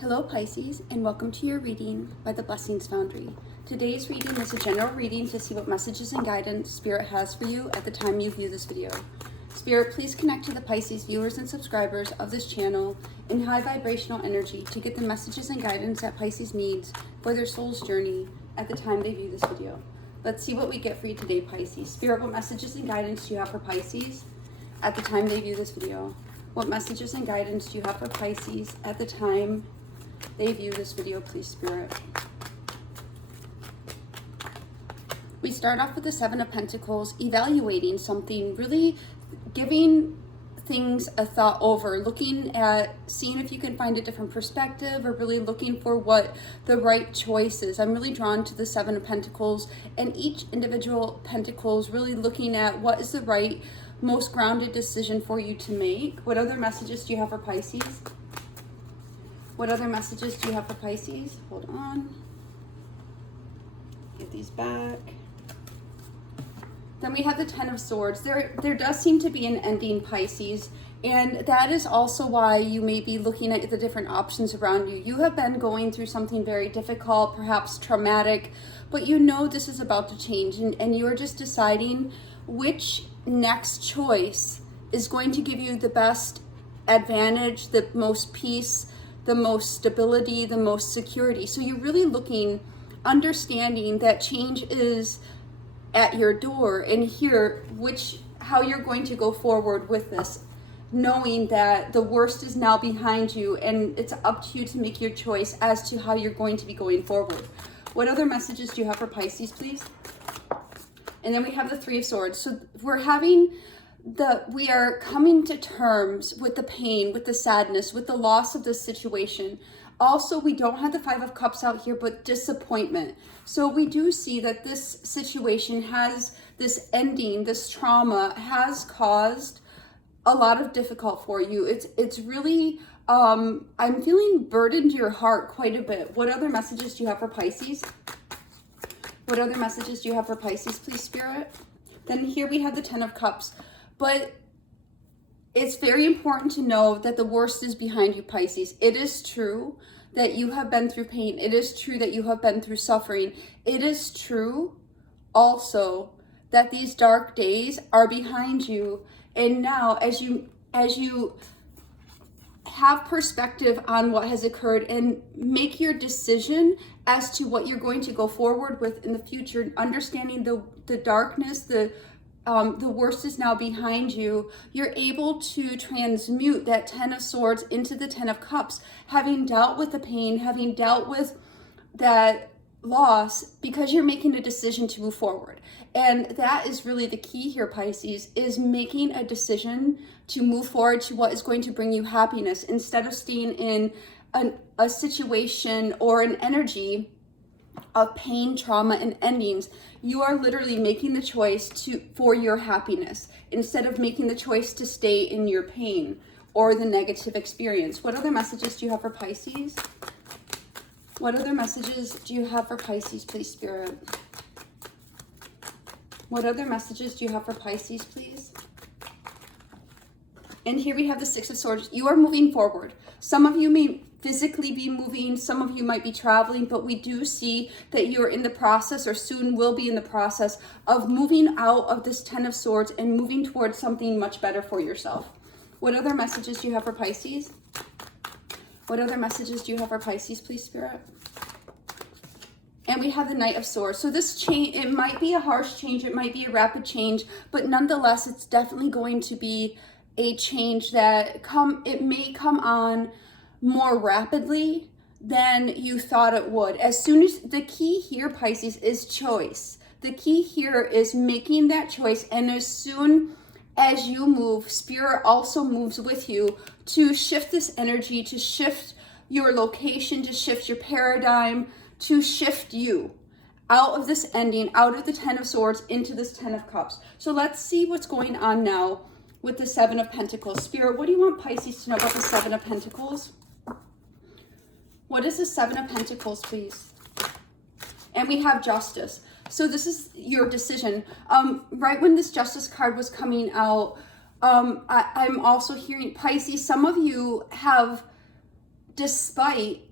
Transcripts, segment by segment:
Hello Pisces, and welcome to your reading by the Blessings Foundry. Today's reading is a general reading to see what messages and guidance Spirit has for you at the time you view this video. Spirit, please connect to the Pisces viewers and subscribers of this channel in high vibrational energy to get the messages and guidance that Pisces needs for their soul's journey at the time they view this video. Let's see what we get for you today, Pisces. Spirit, what messages and guidance do you have for Pisces at the time they view this video? What messages and guidance do you have for Pisces at the time they view this video, please, Spirit? We start off with the Seven of Pentacles, evaluating something, really giving things a thought over, looking at seeing if you can find a different perspective, or really looking for what the right choice is. I'm really drawn to the Seven of Pentacles, and each individual pentacles really looking at what is the right, most grounded decision for you to make. What other messages do you have for Pisces? What other messages do you have for Pisces? Hold on. Get these back. Then we have the Ten of Swords. There does seem to be an ending, Pisces, and that is also why you may be looking at the different options around you. You have been going through something very difficult, perhaps traumatic, but you know this is about to change, and you are just deciding which next choice is going to give you the best advantage, the most peace, the most stability, the most security. So you're really looking, understanding that change is at your door, and here how you're going to go forward with this, knowing that the worst is now behind you, and it's up to you to make your choice as to how you're going to be going forward. What other messages do you have for Pisces, please? And then we have the Three of Swords. So we are coming to terms with the pain, with the sadness, with the loss of this situation. Also, we don't have the Five of Cups out here, but disappointment. So we do see that this situation has this ending, this trauma has caused a lot of difficult for you. It's really, I'm feeling burdened to your heart quite a bit. What other messages do you have for Pisces? What other messages do you have for Pisces, please, Spirit? Then here we have the Ten of Cups. But it's very important to know that the worst is behind you, Pisces. It is true that you have been through pain. It is true that you have been through suffering. It is true also that these dark days are behind you. And now as you have perspective on what has occurred and make your decision as to what you're going to go forward with in the future, understanding the darkness, the worst is now behind you, you're able to transmute that Ten of Swords into the Ten of Cups, having dealt with the pain, having dealt with that loss, because you're making a decision to move forward. And that is really the key here, Pisces, is making a decision to move forward to what is going to bring you happiness, instead of staying in a situation or an energy of pain, trauma, and endings. You are literally making the choice for your happiness, instead of making the choice to stay in your pain or the negative experience. What other messages do you have for Pisces? What other messages do you have for Pisces, please, Spirit? What other messages do you have for Pisces, please? And here we have the Six of Swords. You are moving forward. Some of you may physically be moving, some of you might be traveling, but we do see that you're in the process, or soon will be in the process, of moving out of this Ten of Swords and moving towards something much better for yourself. What other messages do you have for Pisces? What other messages do you have for Pisces, please, Spirit? And we have the Knight of Swords. So this change, it might be a harsh change, it might be a rapid change, but nonetheless, it's definitely going to be a change that it may come on more rapidly than you thought it would. As soon as, the key here, Pisces, is choice. The key here is making that choice, and as soon as you move, Spirit also moves with you to shift this energy, to shift your location, to shift your paradigm, to shift you out of this ending, out of the Ten of Swords into this Ten of Cups. So let's see what's going on now with the Seven of Pentacles. Spirit, what do you want Pisces to know about the Seven of Pentacles? What is the Seven of Pentacles, please? And we have Justice. So this is your decision. Right when this Justice card was coming out, I'm also hearing, Pisces, some of you have, despite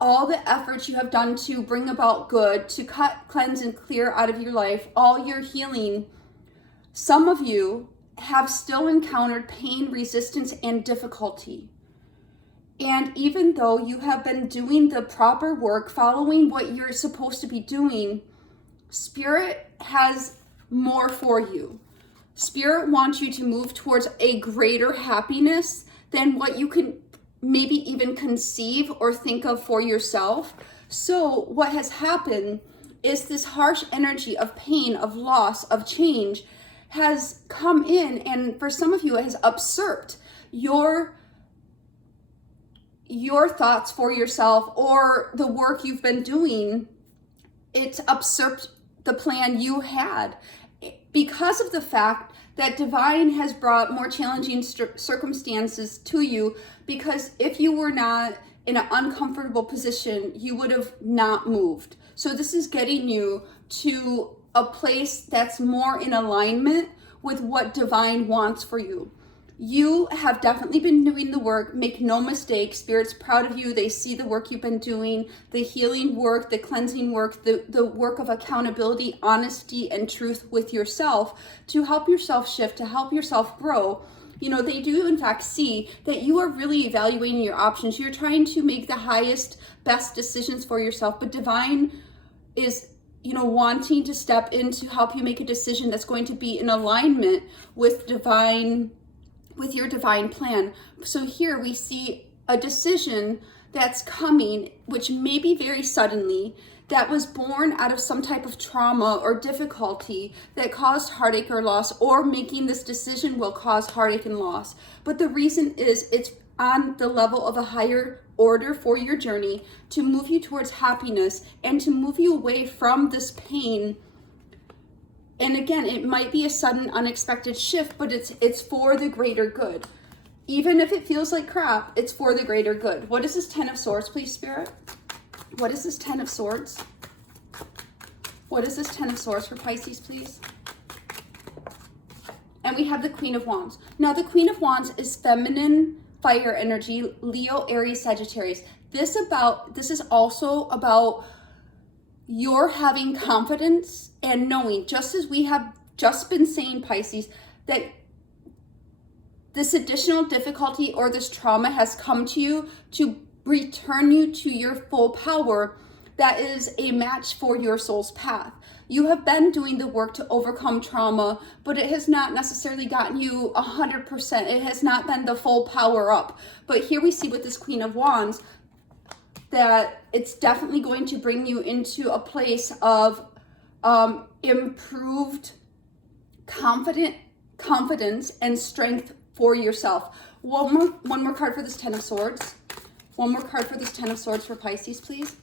all the efforts you have done to bring about good, to cut, cleanse, and clear out of your life, all your healing, some of you have still encountered pain, resistance, and difficulty. And even though you have been doing the proper work, following what you're supposed to be doing, Spirit has more for you. Spirit wants you to move towards a greater happiness than what you can maybe even conceive or think of for yourself. So what has happened is this harsh energy of pain, of loss, of change has come in, and for some of you it has usurped your thoughts for yourself or the work you've been doing. It's usurped the plan you had because of the fact that divine has brought more challenging circumstances to you, because if you were not in an uncomfortable position, you would have not moved. So this is getting you to a place that's more in alignment with what divine wants for you. You have definitely been doing the work. Make no mistake, Spirit's proud of you. They see the work you've been doing, the healing work, the cleansing work, the work of accountability, honesty, and truth with yourself to help yourself shift, to help yourself grow. You know, they do in fact see that you are really evaluating your options. You're trying to make the highest, best decisions for yourself, but divine is, you know, wanting to step in to help you make a decision that's going to be in alignment with your divine plan. So here we see a decision that's coming, which may be very suddenly, that was born out of some type of trauma or difficulty that caused heartache or loss, or making this decision will cause heartache and loss. But the reason is it's on the level of a higher order for your journey to move you towards happiness and to move you away from this pain. And again, it might be a sudden, unexpected shift, but it's for the greater good. Even if it feels like crap, it's for the greater good. What is this 10 of Swords, please, Spirit? What is this 10 of Swords? What is this 10 of Swords for Pisces, please? And we have the Queen of Wands. Now, the Queen of Wands is feminine fire energy, Leo, Aries, Sagittarius. This is also about you're having confidence and knowing, just as we have just been saying, Pisces, that this additional difficulty or this trauma has come to you to return you to your full power. That is a match for your soul's path. You have been doing the work to overcome trauma, but it has not necessarily gotten you 100%. It has not been the full power up. But here we see with this Queen of Wands that it's definitely going to bring you into a place of improved confidence and strength for yourself. One more card for this 10 of Swords. One more card for this 10 of Swords for Pisces, please.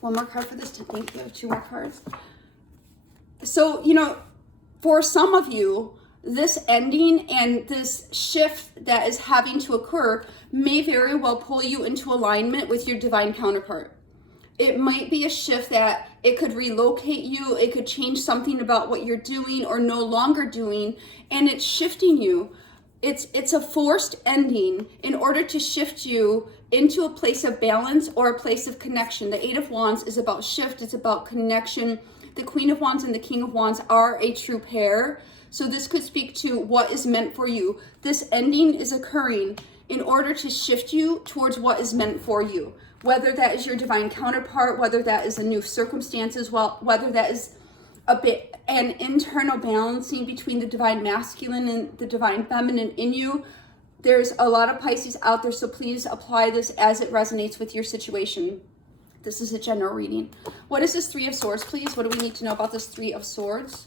One more card for this. Thank you. 2 more cards. So, you know, for some of you, this ending and this shift that is having to occur may very well pull you into alignment with your divine counterpart. It might be a shift that it could relocate you, it could change something about what you're doing or no longer doing, and it's shifting you. It's a forced ending in order to shift you into a place of balance or a place of connection. The 8 of Wands is about shift, it's about connection. The Queen of Wands and the King of Wands are a true pair. So this could speak to what is meant for you. This ending is occurring in order to shift you towards what is meant for you. Whether that is your divine counterpart, whether that is a new circumstances, whether that is a bit an internal balancing between the divine masculine and the divine feminine in you. There's a lot of Pisces out there, so please apply this as it resonates with your situation. This is a general reading. What is this 3 of Swords, please? What do we need to know about this 3 of Swords?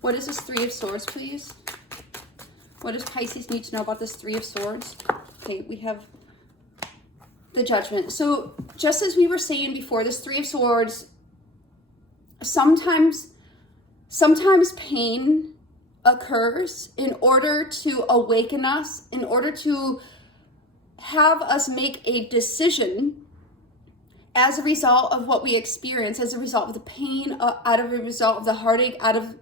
What is this 3 of Swords, please? What does Pisces need to know about this 3 of Swords? Okay, we have the Judgment. So just as we were saying before, this 3 of Swords, sometimes pain occurs in order to awaken us, in order to have us make a decision as a result of what we experience, as a result of the pain, out of a result of the heartache, out of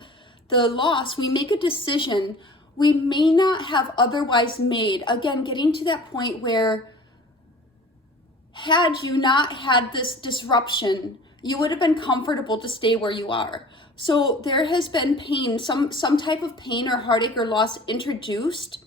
the loss. We make a decision we may not have otherwise made. Again, getting to that point where had you not had this disruption, you would have been comfortable to stay where you are. So there has been pain, some type of pain or heartache or loss introduced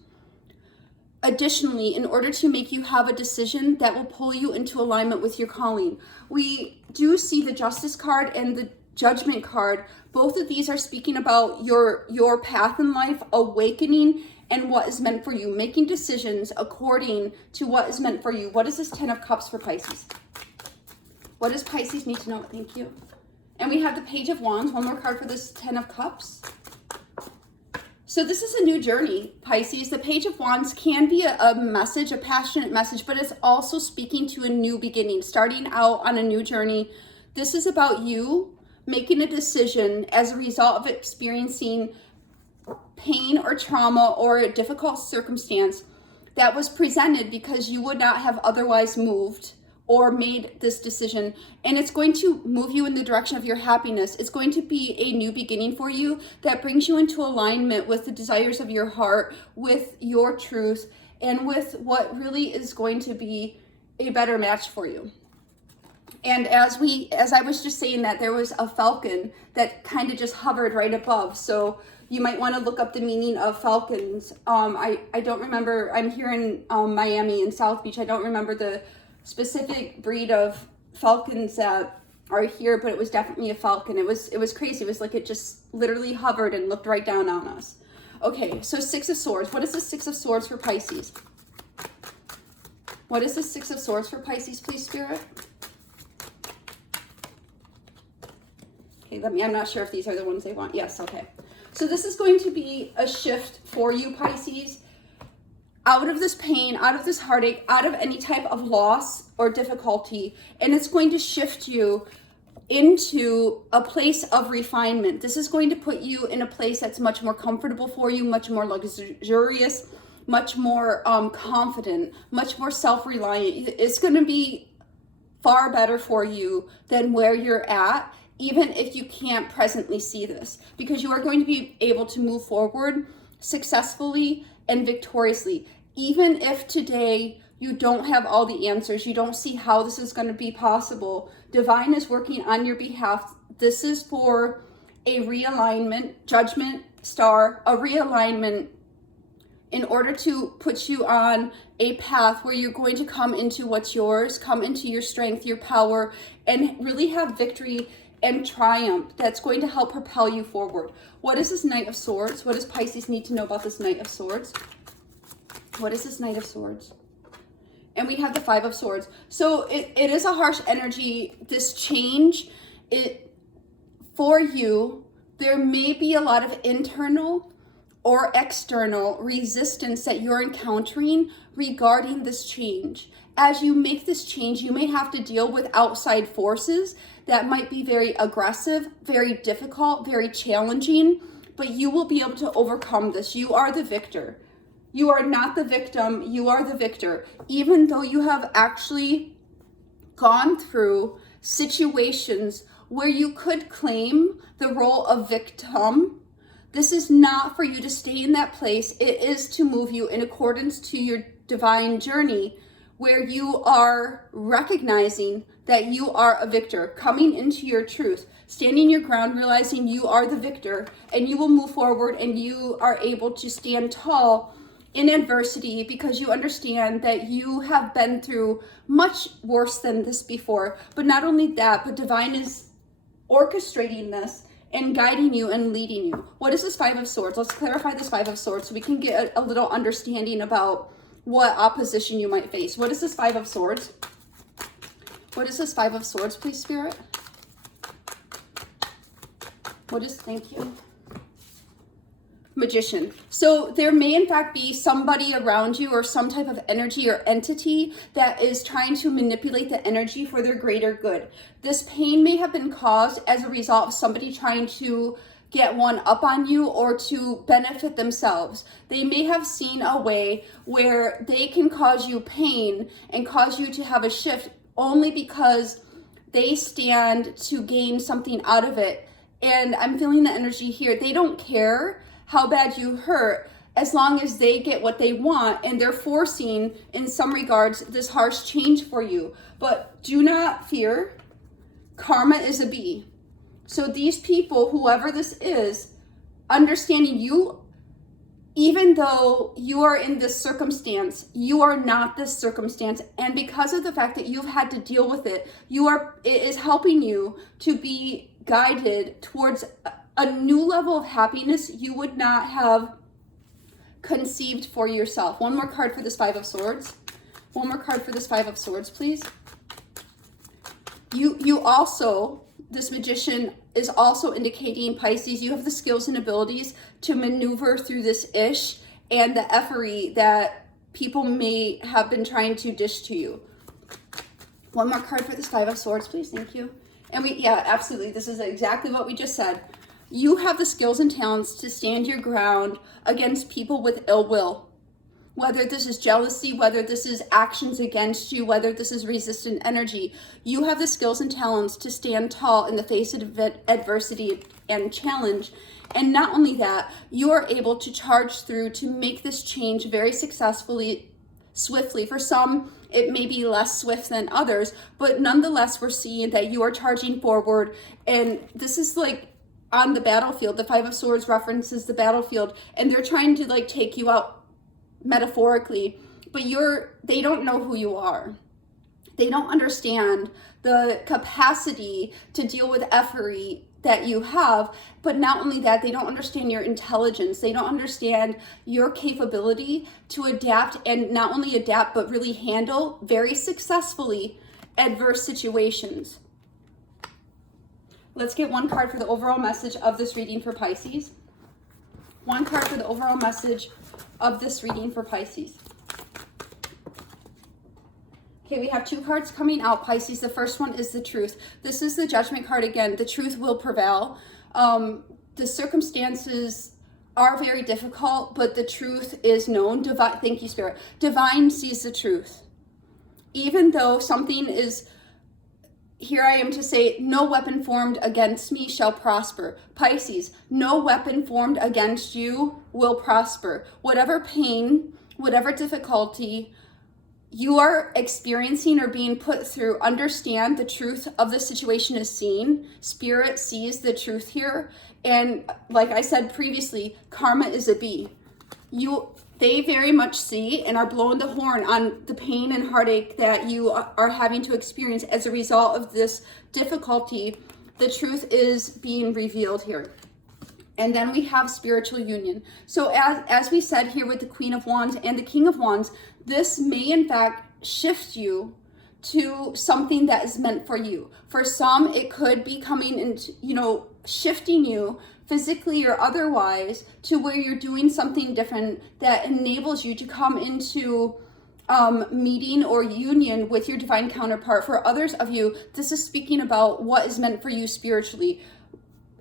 additionally in order to make you have a decision that will pull you into alignment with your calling. We do see the Justice card and the Judgment card. Both of these are speaking about your path in life, awakening, and what is meant for you, making decisions according to what is meant for you. What is this 10 of Cups for Pisces? What does Pisces need to know? Thank you. And we have the Page of Wands, one more card for this 10 of Cups. So this is a new journey, Pisces. The Page of Wands can be a message, a passionate message, but it's also speaking to a new beginning, starting out on a new journey. This is about you making a decision as a result of experiencing pain or trauma or a difficult circumstance that was presented because you would not have otherwise moved or made this decision. And it's going to move you in the direction of your happiness. It's going to be a new beginning for you that brings you into alignment with the desires of your heart, with your truth, and with what really is going to be a better match for you. And as I was just saying that, there was a falcon that kind of just hovered right above. So you might want to look up the meaning of falcons. I don't remember. I'm here in Miami in South Beach. I don't remember the specific breed of falcons that are here, but it was definitely a falcon. It was crazy. It was like it just literally hovered and looked right down on us. Okay, so 6 of Swords. What is the 6 of Swords for Pisces? What is the 6 of Swords for Pisces, please, Spirit? Okay, I'm not sure if these are the ones they want. Yes, okay. So this is going to be a shift for you, Pisces, out of this pain, out of this heartache, out of any type of loss or difficulty, and it's going to shift you into a place of refinement. This is going to put you in a place that's much more comfortable for you, much more luxurious, much more confident, much more self-reliant. It's going to be far better for you than where you're at, even if you can't presently see this, because you are going to be able to move forward successfully and victoriously. Even if today you don't have all the answers, you don't see how this is going to be possible, Divine is working on your behalf. This is for a realignment, Judgment star, a realignment in order to put you on a path where you're going to come into what's yours, come into your strength, your power, and really have victory and triumph that's going to help propel you forward. What is this Knight of Swords? What does Pisces need to know about this Knight of Swords? What is this Knight of Swords? And we have the 5 of Swords. So it is a harsh energy, this change. For you, there may be a lot of internal or external resistance that you're encountering regarding this change. As you make this change, you may have to deal with outside forces that might be very aggressive, very difficult, very challenging, but you will be able to overcome this. You are the victor. You are not the victim, you are the victor. Even though you have actually gone through situations where you could claim the role of victim, this is not for you to stay in that place. It is to move you in accordance to your divine journey, where you are recognizing that you are a victor, coming into your truth, standing your ground, realizing you are the victor, and you will move forward and you are able to stand tall in adversity because you understand that you have been through much worse than this before. But not only that, but Divine is orchestrating this and guiding you and leading you. What is this 5 of Swords? Let's clarify this 5 of Swords so we can get a little understanding about what opposition you might face. What is this 5 of Swords? What is this 5 of Swords, please, Spirit? Thank you. Magician. So there may in fact be somebody around you or some type of energy or entity that is trying to manipulate the energy for their greater good. This pain may have been caused as a result of somebody trying to get one up on you or to benefit themselves. They may have seen a way where they can cause you pain and cause you to have a shift only because they stand to gain something out of it. And I'm feeling the energy here. They don't care how bad you hurt as long as they get what they want, and they're forcing, in some regards, this harsh change for you. But do not fear. Karma is a bee. So these people, whoever this is, understanding you, even though you are in this circumstance, you are not this circumstance. And because of the fact that you've had to deal with it, it is helping you to be guided towards a new level of happiness you would not have conceived for yourself. One more card for this Five of Swords. One more card for this Five of Swords, please. You also, this Magician is also indicating, Pisces, you have the skills and abilities to maneuver through this ish and the effery that people may have been trying to dish to you. One more card for this Five of Swords, please. Thank you. And yeah, absolutely. This is exactly what we just said. You have the skills and talents to stand your ground against people with ill will. Whether this is jealousy, whether this is actions against you, whether this is resistant energy, you have the skills and talents to stand tall in the face of adversity and challenge. And not only that, you are able to charge through to make this change very successfully, swiftly. For some, it may be less swift than others, but nonetheless, we're seeing that you are charging forward. And this is like on the battlefield. The Five of Swords references the battlefield, and they're trying to like take you out metaphorically, but they don't know who you are. They don't understand the capacity to deal with effery that you have, but not only that, they don't understand your intelligence. They don't understand your capability to adapt, and not only adapt, but really handle very successfully adverse situations. Let's get one card for the overall message of this reading for Pisces. One card for the overall message of this reading for Pisces. Okay, we have two cards coming out, Pisces. The first one is the Truth. This is the Judgment card again. The truth will prevail. The circumstances are very difficult, but the truth is known. Thank you, Spirit. Divine sees the truth. Even though something is, here I am to say, no weapon formed against me shall prosper. Pisces, no weapon formed against you will prosper. Whatever pain, whatever difficulty you are experiencing or being put through, understand the truth of the situation is seen. Spirit sees the truth here. And like I said previously, karma is a bee. They very much see and are blowing the horn on the pain and heartache that you are having to experience as a result of this difficulty. The truth is being revealed here. And then we have spiritual union. So as we said here with the Queen of Wands and the King of Wands, this may in fact shift you to something that is meant for you. For some, it could be coming into, shifting you physically or otherwise to where you're doing something different that enables you to come into meeting or union with your divine counterpart. For others of you, this is speaking about what is meant for you spiritually,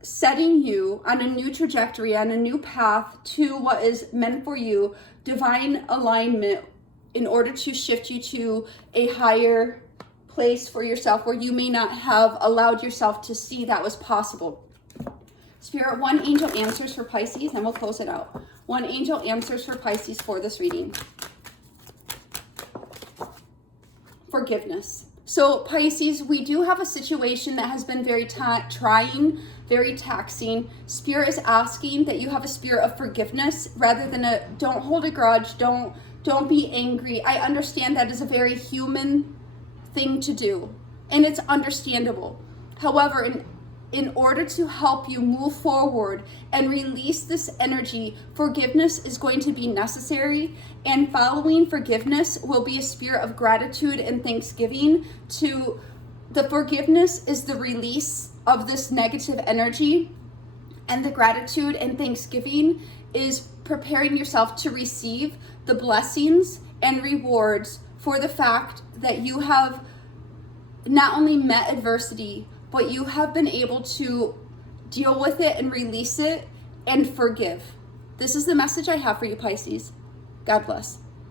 setting you on a new trajectory, on a new path to what is meant for you, divine alignment, in order to shift you to a higher place for yourself where you may not have allowed yourself to see that was possible. Spirit, one angel answers for Pisces, and we'll close it out. One angel answers for Pisces for this reading. Forgiveness. So Pisces, we do have a situation that has been very trying, very taxing. Spirit is asking that you have a spirit of forgiveness rather than don't hold a grudge, don't be angry. I understand that is a very human thing to do, and it's understandable. However, in order to help you move forward and release this energy, forgiveness is going to be necessary, and following forgiveness will be a spirit of gratitude and thanksgiving. The forgiveness is the release of this negative energy, and the gratitude and thanksgiving is preparing yourself to receive the blessings and rewards for the fact that you have not only met adversity, but you have been able to deal with it and release it and forgive. This is the message I have for you, Pisces. God bless.